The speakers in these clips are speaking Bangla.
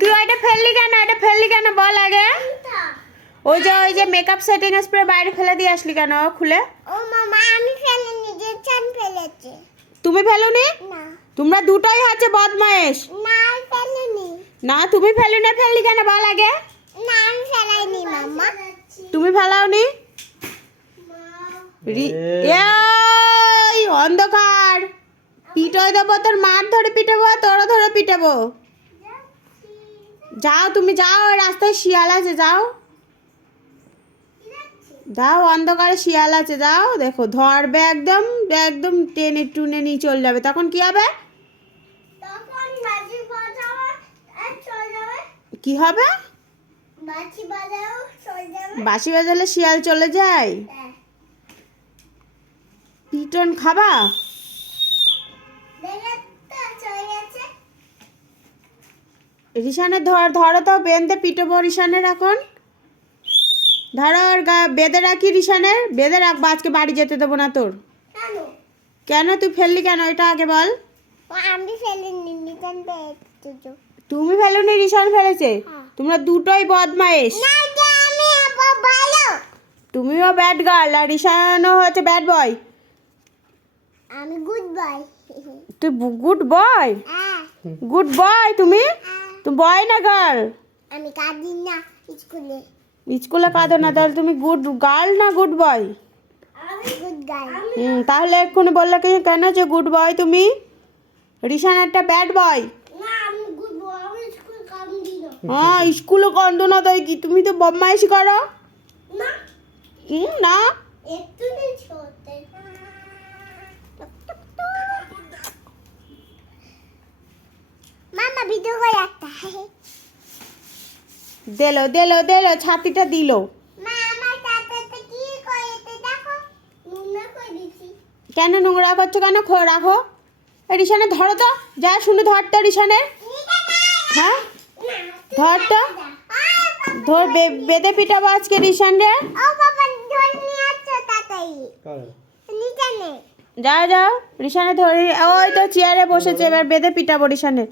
তুই ওইটা ফেললি কেন? এটা ফেললি কেন বল আগে। ওই যে মেকআপ সেটিং স্প্রে বাইরে ফেলে দিয়ে আসলি কেন খুলে? ও মামা আমি ফেলিনি, জেচান ফেলেছে। তুমি ফেলোনি? না তোমরা দুটোই হচ্ছে বদমাইশ। না আমি ফেলিনি। না তুমি ফেলুনি, ফেললি কেন বল আগে। না আমি ফেলাইনি মামা। তুমি ফেলাওনি? এই অন্ধকার পিটোয় দেবো, তোর মার ধরে পিটাবো, তোরও ধরে পিটাবো। যাও তুমি যাও, ওই রাস্তায় শিয়াল আছে, যাও যাও, অন্ধকারে শিয়াল আছে, যাও। দেখো ধরবে একদম, একদম টেনে টুনে নিয়ে চলে যাবে, তখন কি হবে? তখন বাজি বাজাও আর চলে যাবে। কি হবে? বাজি বাজাও চলে যাবে। বাঁশি বাজালে শিয়াল চলে যায়? হ্যাঁ। পিটন খাবা? দেখে তো চলে গেছে। রিশানের ধরো তো, বেঁধে পিটবো রিশানের এখন। ধরো ওর বেঁধে রাখি রিশানের, বেঁধে রাখবো, আজকে বাড়ি যেতে দেবো না তোর। কেন? কেন তুই ফেললি কেন এটা আগে বল। ও আমি ফেলিনি, নিজান পেয়েছে। তুমি ফেলোনি, রিশান ফেলেছে। হ্যাঁ। তোমরা দুটোই বদমাইশ। না যে আমি আবার ভালো। তুমিও ব্যাড গার্ল আর রিশানও হচ্ছে ব্যাড বয়। আমি গুড বয়। তুই গুড বয়? হ্যাঁ গুড বয় তুমি? হ্যাঁ। তুমি বয় না গার্ল? আমি কাঁদি না স্কুলে। স্কুলে কাঁদো না, তাহলে তুমি গুড গার্ল না গুড বয়? আমি গুড গার্ল। তাহলে এক্ষুনি বললে কি কেন যে গুড বয় তুমি? রিশান একটা ব্যাড বয়। না আমি গুড বয়, আমি স্কুল কাঁদি না। হ্যাঁ স্কুলে কান্দো না তাই কি? তুমি তো বদমাইশি করো। না না একটু নেই ছোটে। মামা ভিডিও করে একটা। দিলো ছাতিটা দিল। মা আমার তাতাতে কি করেছে দেখো, নুনা করে দিছি। কেন নোংরা করছো কেন? রাখো। রিশানে ধরো তো, যা শুনে ধরতো রিশানের। হ্যাঁ ধর তো, ধর বেঁধে পিটাবো আজকে রিশানরে। ও বাবা ধরে নিয়ে আসছো তাড়াতাড়ি। নিচে নে। যাও যাও রিশানে ধরে, ওই তো চেয়ারে বসেছে, এবার বেঁধে পিটাবো রিশানের।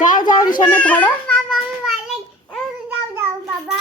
যাও যাও রিশানে ধরো। বাবা আমি ভালো যাও যাও বাবা।